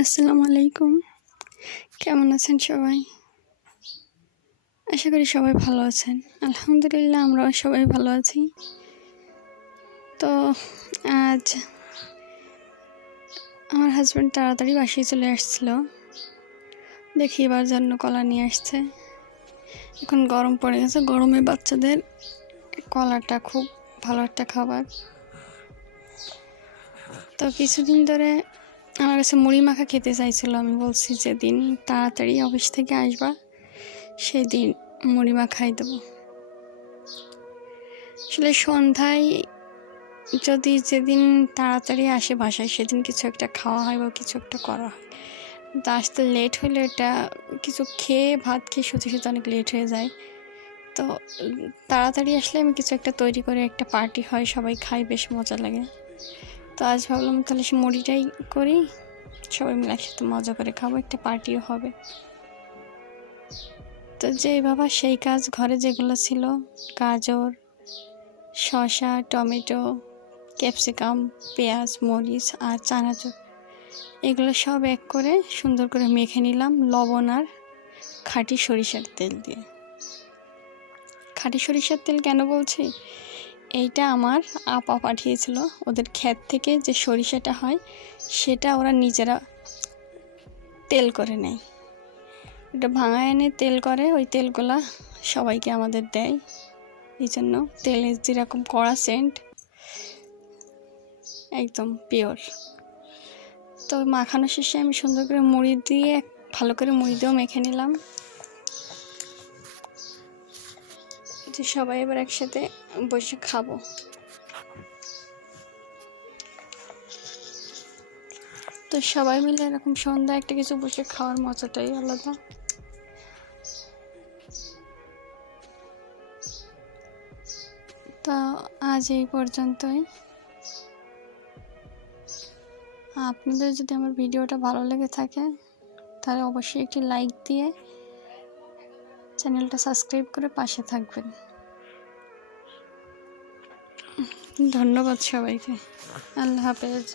আসসালামু আলাইকুম। কেমন আছেন সবাই? আশা করি সবাই ভালো আছেন। আলহামদুলিল্লাহ আমরা সবাই ভালো আছি। তো আজ আমার হাজব্যান্ড তাড়াতাড়ি বাসায় চলে আসছিল। দেখি এবার জন্য কলা নিয়ে আসছে। এখন গরম পড়ে গেছে। গরমে বাচ্চাদের কলাটা খুব ভালো একটা খাবার। তো কিছুদিন ধরে আমার কাছে মুড়ি মাখা খেতে চাইছিল। আমি বলছি, যেদিন তাড়াতাড়ি অফিস থেকে আসবা, সেদিন মুড়ি মাখাই দেবো। আসলে সন্ধ্যায় যদি যেদিন তাড়াতাড়ি আসে বাসায়, সেদিন কিছু একটা খাওয়া হয় বা কিছু একটা করা হয়। তো আসতে লেট হলে এটা কিছু খেয়ে, ভাত খেয়ে শুতে শুতে অনেক লেট হয়ে যায়। তো তাড়াতাড়ি আসলে আমি কিছু একটা তৈরি করে একটা পার্টি হয়, সবাই খায়, বেশ মজা লাগে। তো আজ ভাবলাম তাহলে সে মুড়িটাই করি। সবাই মিলে একসাথে মজা করে খাব, একটা পার্টিও হবে। তো যেই বাবা, সেই কাজ ঘরে যেগুলো ছিল, গাজর, শসা, টমেটো, ক্যাপসিকাম, পেঁয়াজ, মরিচ আর চানাচুর, এগুলো সব এক করে সুন্দর করে মেখে নিলাম লবণ আর খাঁটি সরিষার তেল দিয়ে। খাঁটি সরিষার তেল কেন বলছি? এইটা আমার আপা পাঠিয়েছিল ওদের ক্ষেত থেকে যে সরিষাটা হয়, সেটা ওরা নিজেরা তেল করে নেয়। এটা ভাঙা এনে তেল করে, ওই তেলগুলা সবাইকে আমাদের দেয়। এই জন্য তেলের যেরকম কড়া সেন্ট একদম পিওর তো মাখানো শেষে আমি সুন্দর করে মুড়ি দিয়ে, ভালো করে মুড়ি দিয়েও মেখে নিলাম। যে সবাই এবার একসাথে বসে খাব। তো সবাই মিলে এরকম সন্ধ্যা একটা কিছু বসে খাওয়ার মজাটাই আলাদা। তো আজ এই পর্যন্তই। আপনাদের যদি আমার ভিডিওটা ভালো লেগে থাকে, তাহলে অবশ্যই একটি লাইক দিয়ে চ্যানেলটা সাবস্ক্রাইব করে পাশে থাকবেন। ধন্যবাদ সবাইকে। আল্লাহ হাফেজ।